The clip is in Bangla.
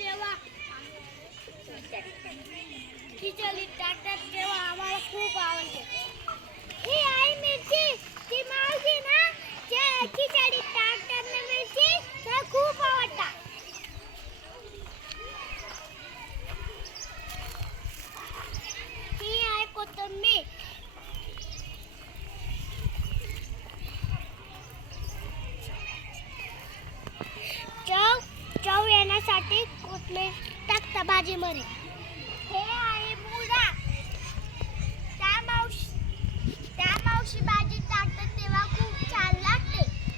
দেওয়া খিচুড়ি টাটা দেওয়া আমার খুব आवडते में टाकता बाजी मरे